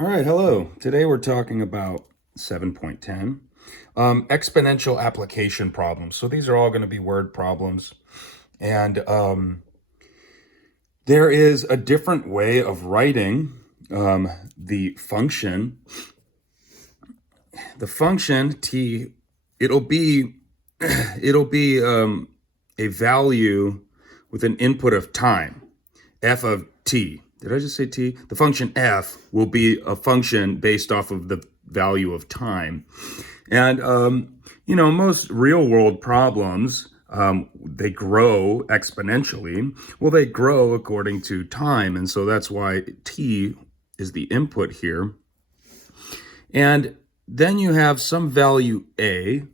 All right, hello. Today we're talking about 7.10, exponential application problems. So these are all going to be word problems. And there is a different way of writing the function. The function t, it'll be a value with an input of time, f of t. Did I just say t? The function f will be a function based off of the value of time. And, most real world problems, they grow exponentially. Well, they grow according to time. And so that's why t is the input here. And then you have some value a.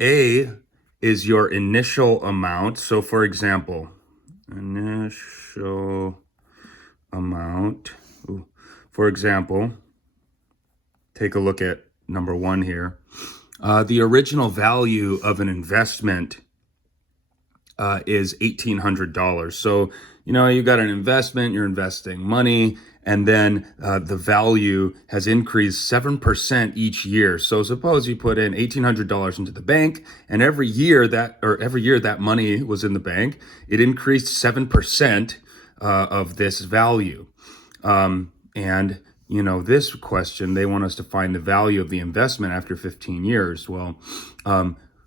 A is your initial amount. So for example, initial amount. For example, take a look at number 1 here. The original value of an investment is $1,800. So, you got an investment, you're investing money, and then the value has increased 7% each year. So suppose you put in $1,800 into the bank, and every year that money was in the bank, it increased 7% of this value. And this question, they want us to find the value of the investment after 15 years. Well,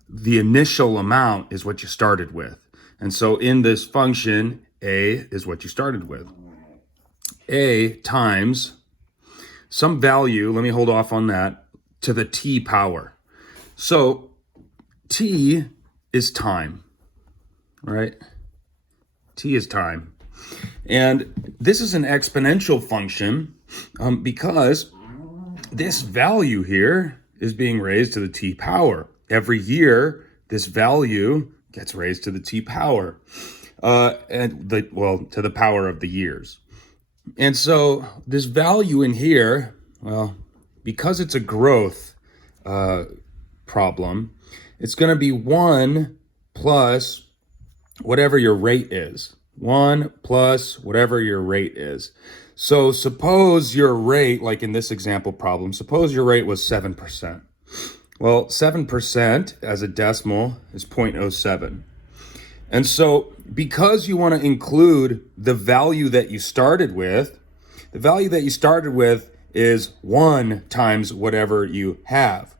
the initial amount is what you started with. And so in this function, a is what you started with. A times some value, let me hold off on that, to the t power. So t is time, right? T is time. And this is an exponential function because this value here is being raised to the t power. Every year, this value gets raised to the t power, to the power of the years. And so this value in here, well, because it's a growth problem, it's going to be 1 plus whatever your rate is. 1 plus whatever your rate is. So suppose your rate, like in this example problem, suppose your rate was 7%. Well, 7% as a decimal is 0.07. And so because you want to include the value that you started with, the value that you started with is 1 times whatever you have.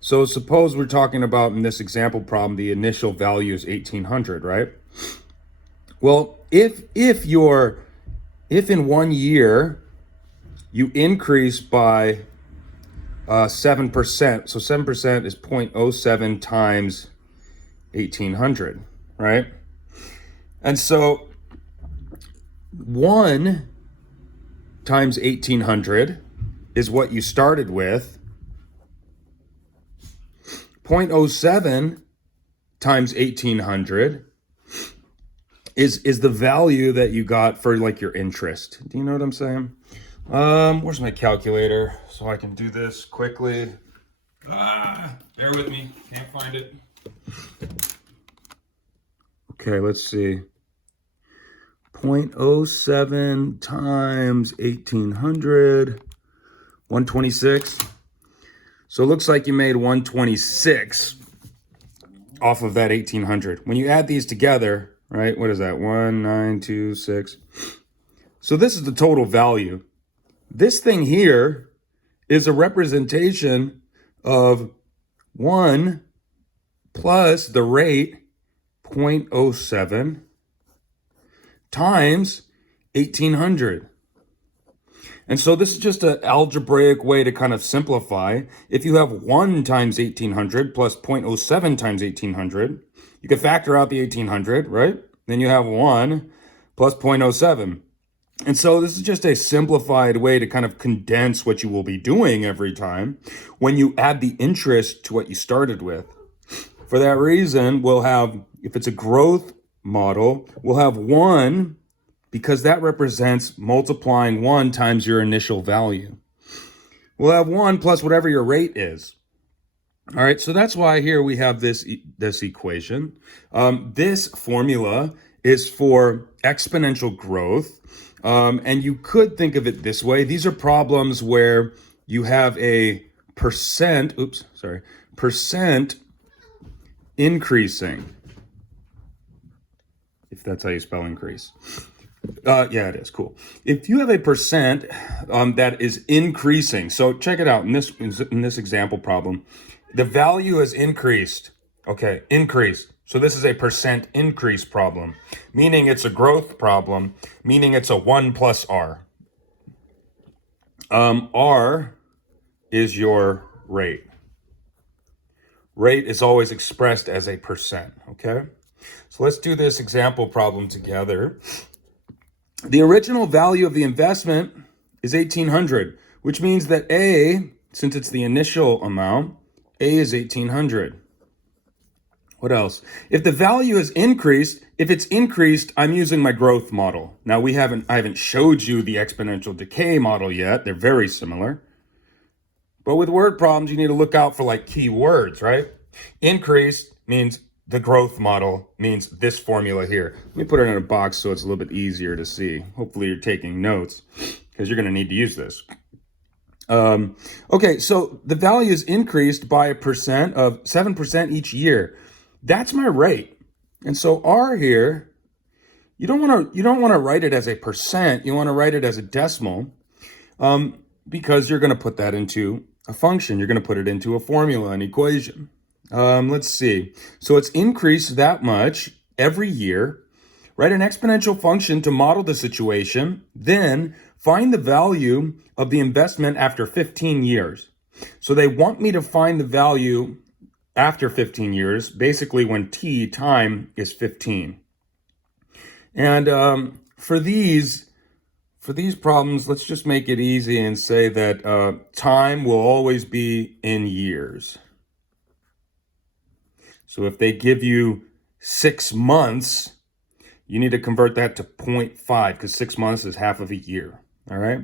So suppose we're talking about, in this example problem, the initial value is 1,800, right? Well, if in 1 year you increase by 7%, so 7% is 0.07 times 1,800, right? And so 1 times 1,800 is what you started with. 0.07 times 1,800 is the value that you got for like your interest. Do you know what I'm saying? Where's my calculator so I can do this quickly? Bear with me, can't find it. Okay, let's see. 0.07 times 1,800, 126. So it looks like you made 126 off of that 1,800. When you add these together, right, what is that? 1,926. So this is the total value. This thing here is a representation of 1 plus the rate 0.07 times 1,800. And so this is just an algebraic way to kind of simplify. If you have 1 times 1,800 plus 0.07 times 1,800, you can factor out the 1,800, right? Then you have 1 plus 0.07. And so this is just a simplified way to kind of condense what you will be doing every time when you add the interest to what you started with. For that reason, we'll have, if it's a growth model, we'll have 1 because that represents multiplying 1 times your initial value. We'll have 1 plus whatever your rate is. All right, so that's why here we have this equation. This formula is for exponential growth. And you could think of it this way. These are problems where you have a percent increasing, if that's how you spell increase. Yeah, it is. Cool. If you have a percent that is increasing, so check it out in this example problem, the value is increased. Okay, increased. So this is a percent increase problem, meaning it's a growth problem, meaning it's a 1 plus R. R is your rate. Rate is always expressed as a percent, okay? So let's do this example problem together. The original value of the investment is 1,800, which means that A, since it's the initial amount, A is 1,800. What else? If the value is increased, if it's increased, I'm using my growth model. Now I haven't showed you the exponential decay model yet. They're very similar. But with word problems, you need to look out for like key words, right? Increased means the growth model means this formula here. Let me put it in a box so it's a little bit easier to see. Hopefully you're taking notes because you're going to need to use this. Okay, so the value is increased by a percent of 7% each year. That's my rate. And so R here, you don't want to write it as a percent. You want to write it as a decimal because you're going to put that into a function. You're going to put it into a formula, an equation. Let's see. So it's increased that much every year. Write an exponential function to model the situation. Then find the value of the investment after 15 years. So they want me to find the value after 15 years, basically when time is 15. And for these problems, let's just make it easy and say that time will always be in years. So if they give you 6 months, you need to convert that to 0.5 because 6 months is half of a year. All right.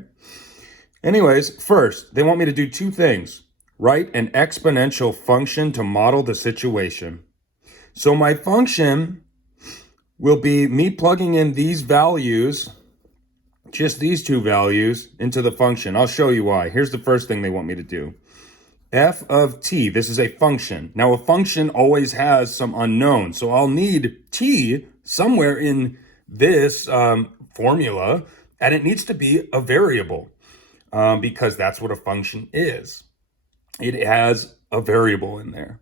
Anyways, first, they want me to do two things. Write an exponential function to model the situation. So my function will be me plugging in these values, just these two values, into the function. I'll show you why. Here's the first thing they want me to do. F of t, this is a function. Now a function always has some unknown, so I'll need t somewhere in this formula, and it needs to be a variable because that's what a function is. It has a variable in there.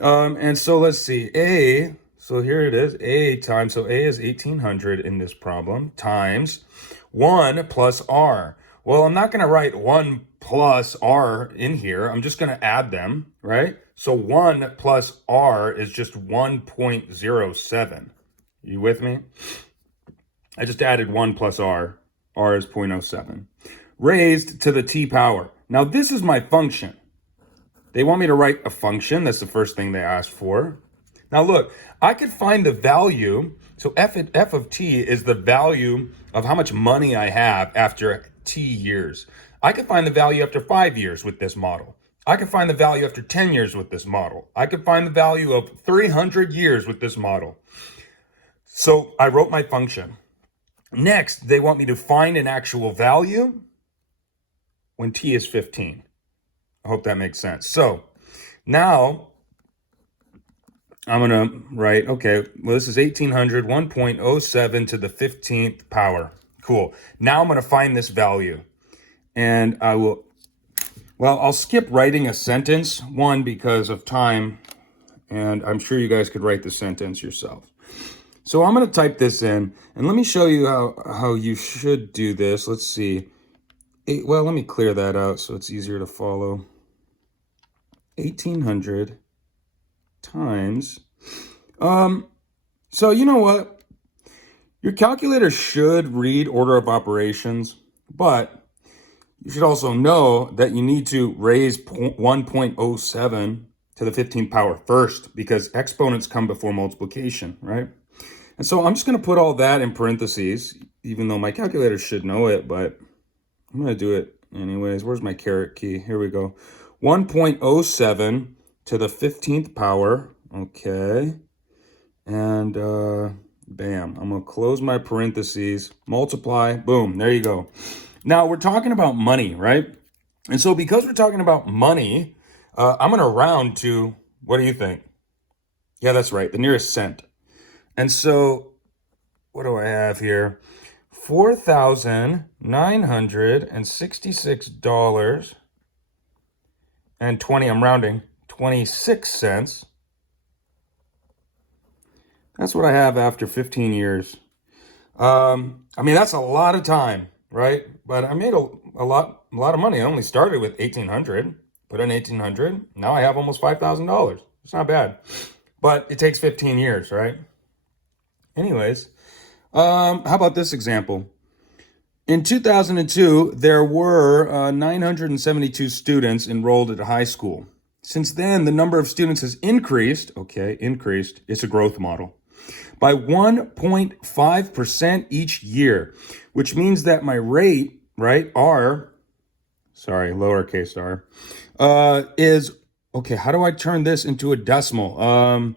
And so let's see, A, so here it is, A times, so A is 1,800 in this problem, times 1 plus R. Well, I'm not going to write 1 plus R in here. I'm just going to add them, right? So 1 plus R is just 1.07. You with me? I just added 1 plus R. R is 0.07. Raised to the t power. Now, this is my function. They want me to write a function. That's the first thing they asked for. Now, look, I could find the value. So f of t is the value of how much money I have after t years. I could find the value after 5 years with this model. I could find the value after 10 years with this model. I could find the value of 300 years with this model. So I wrote my function. Next, they want me to find an actual value when t is 15. I hope that makes sense. So now I'm going to write, okay, well, this is 1,800, 1.07 to the 15th power. Cool. Now I'm going to find this value. And I'll skip writing a sentence, one, because of time, and I'm sure you guys could write the sentence yourself. So I'm going to type this in, and let me show you how you should do this. Let's see. Let me clear that out so it's easier to follow. 1,800 times. So you know what? Your calculator should read order of operations, but you should also know that you need to raise 1.07 to the 15th power first because exponents come before multiplication, right? And so I'm just going to put all that in parentheses, even though my calculator should know it, but I'm going to do it anyways. Where's my caret key? Here we go. 1.07 to the 15th power. Okay. And Bam. I'm going to close my parentheses, multiply, boom, there you go. Now, we're talking about money, right? And so because we're talking about money, I'm going to round to, what do you think? Yeah, that's right, the nearest cent. And so what do I have here? $4,966.20, I'm rounding, 26 cents. That's what I have after 15 years. I mean, that's a lot of time, right? But I made a lot of money. I only started with 1,800, put in 1,800. Now I have almost $5,000. It's not bad, but it takes 15 years, right? Anyways, how about this example? In 2002, there were 972 students enrolled at high school. Since then, the number of students has increased. Okay, increased. It's a growth model by 1.5% each year, which means that my rate, right, lowercase r, is, okay, how do I turn this into a decimal?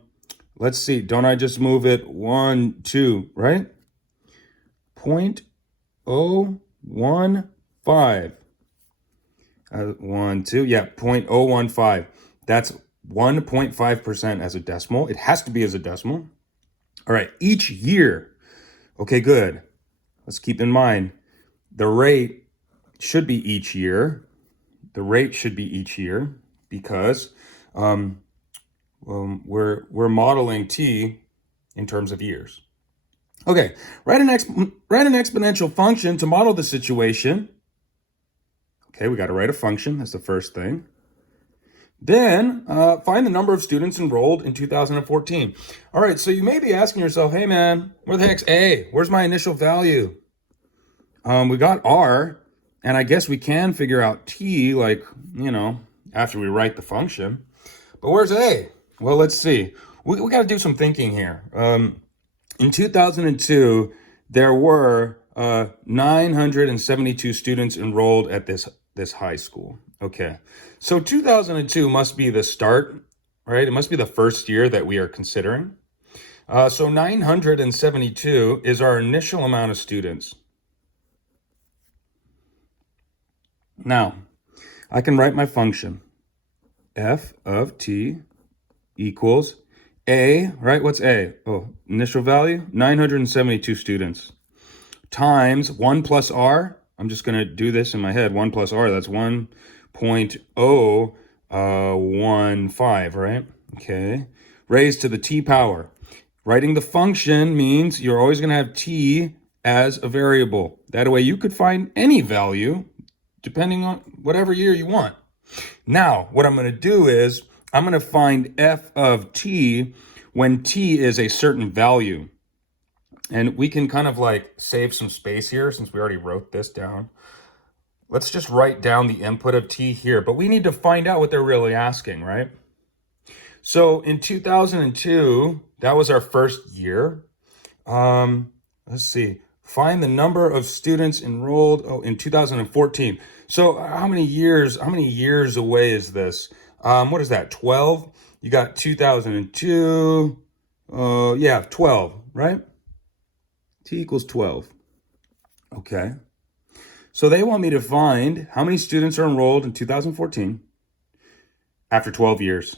Let's see, don't I just move it 1, 2, right? 0.015. 1, 2, yeah, 0.015. That's 1.5% as a decimal. It has to be as a decimal. All right, each year. Okay, good. Let's keep in mind the rate should be each year. The rate should be each year because we're modeling t in terms of years. Okay, write an exponential function to model the situation. Okay, we got to write a function. That's the first thing. Then find the number of students enrolled in 2014. All right, so you may be asking yourself, hey man, where the heck's A? Where's my initial value? We got R, and I guess we can figure out T, like, after we write the function. But where's A? Well, let's see. We got to do some thinking here. In 2002, there were 972 students enrolled at this high school. Okay, so 2002 must be the start, right? It must be the first year that we are considering. So 972 is our initial amount of students. Now, I can write my function. F of t equals A, right? What's A? Oh, initial value, 972 students, times 1 plus R. I'm just going to do this in my head. 1 plus R, that's 1.015, right? Okay. Raised to the t power. Writing the function means you're always going to have t as a variable. That way you could find any value depending on whatever year you want. Now, what I'm going to do is I'm going to find f of t when t is a certain value. And we can kind of like save some space here since we already wrote this down. Let's just write down the input of t here, but we need to find out what they're really asking, right? So in 2002, that was our first year. Let's see. Find the number of students enrolled in 2014. So how many years away is this? What is that, 12? You got 2002. Yeah, 12, right? T equals 12. Okay. So they want me to find how many students are enrolled in 2014 after 12 years.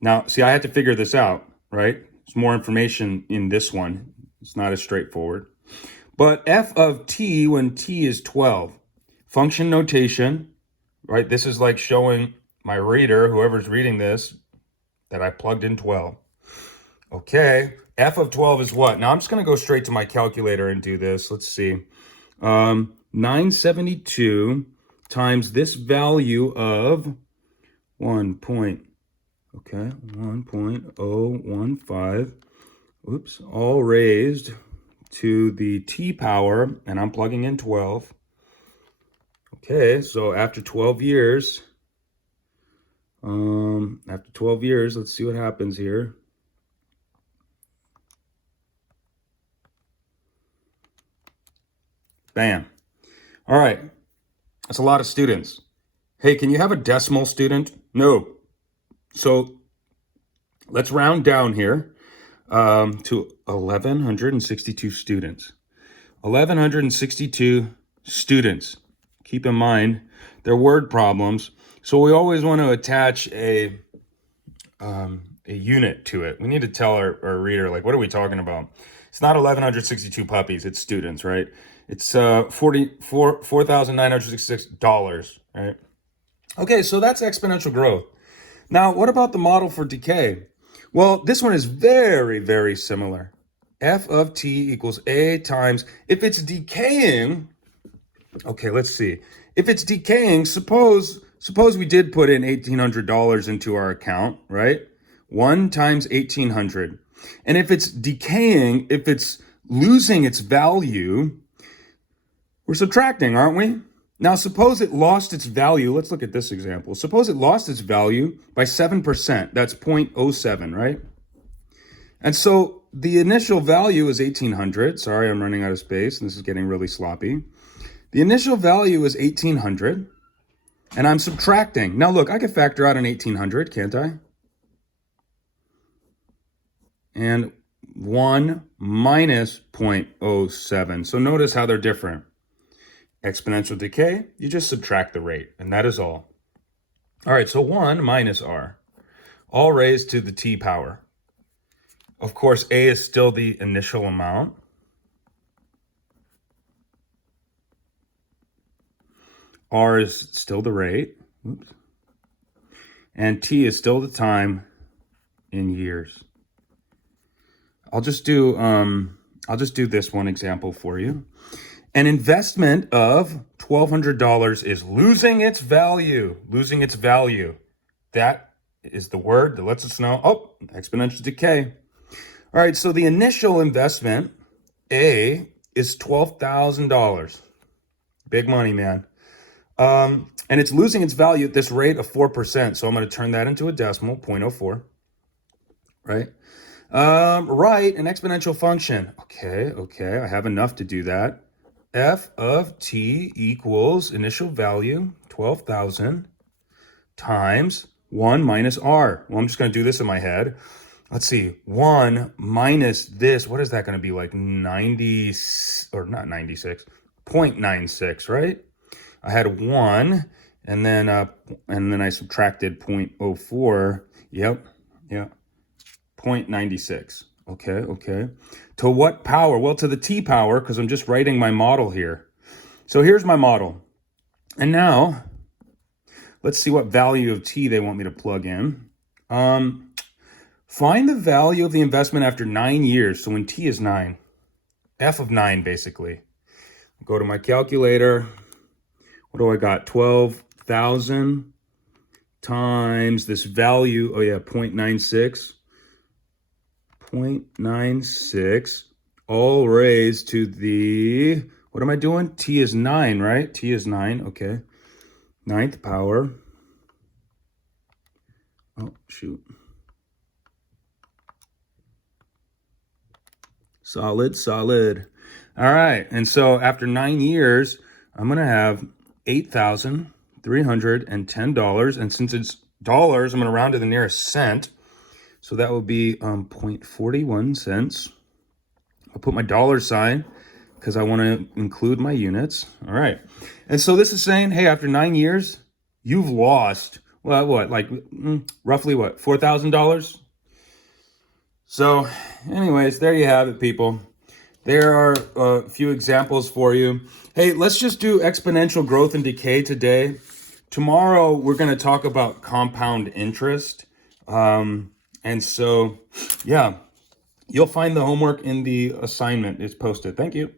Now, see, I had to figure this out, right? There's more information in this one. It's not as straightforward. But f of t when t is 12. Function notation, right? This is like showing my reader, whoever's reading this, that I plugged in 12. Okay, f of 12 is what? Now I'm just going to go straight to my calculator and do this. Let's see. 972 times this value of 1.015. Oops, all raised to the t power, and I'm plugging in 12. Okay, so after 12 years, let's see what happens here. Bam. All right, that's a lot of students. Hey, can you have a decimal student? No. So let's round down here. to 1,162 students. 1,162 students. Keep in mind, they're word problems. So we always want to attach a unit to it. We need to tell our reader, like, what are we talking about? It's not 1,162 puppies, it's students, right? It's $4,966, right? Okay, so that's exponential growth. Now, what about the model for decay? Well, this one is very, very similar. F of t equals a times, if it's decaying, okay, let's see. If it's decaying, suppose we did put in $1,800 into our account, right? 1 times 1,800. And if it's decaying, if it's losing its value, we're subtracting, aren't we? Now, suppose it lost its value. Let's look at this example. Suppose it lost its value by 7%. That's 0.07, right? And so the initial value is 1,800. Sorry, I'm running out of space, and this is getting really sloppy. The initial value is 1,800, and I'm subtracting. Now, look, I can factor out an 1,800, can't I? And 1 minus 0.07. So notice how they're different. Exponential decay, you just subtract the rate, and that is all. All right, so 1 minus r, all raised to the t power. Of course, a is still the initial amount. R is still the rate. Oops. And t is still the time in years. I'll just do this one example for you. An investment of $1,200 is losing its value. Losing its value. That is the word that lets us know, oh, exponential decay. All right, so the initial investment, A, is $12,000. Big money, man. And it's losing its value at this rate of 4%. So I'm going to turn that into a decimal, 0.04. Right? Write an exponential function. Okay, I have enough to do that. F of t equals initial value, 12,000, times 1 minus r. Well, I'm just going to do this in my head. Let's see, 1 minus this, what is that going to be, like 90, or not 96, 0.96, right? I had 1, and then I subtracted 0.04. Yep, 0.96. Okay. To what power? Well, to the t power, because I'm just writing my model here. So here's my model. And now, let's see what value of t they want me to plug in. Find the value of the investment after 9 years. So when t is 9, f of 9, basically. Go to my calculator. What do I got? 12,000 times this value. Oh, yeah, 0.96. 0.96, all raised to the, what am I doing? T is 9, right? T is 9, okay. 9th power. Oh, shoot. Solid. All right, and so after 9 years, I'm going to have $8,310. And since it's dollars, I'm going to round to the nearest cent. So that will be 0.41 cents. I'll put my dollar sign because I want to include my units. All right. And so this is saying, hey, after 9 years, you've lost, well, what, like roughly what, $4,000? So anyways, there you have it, people. There are a few examples for you. Hey, let's just do exponential growth and decay today. Tomorrow, we're going to talk about compound interest. And so, yeah, you'll find the homework in the assignment. It's posted. Thank you.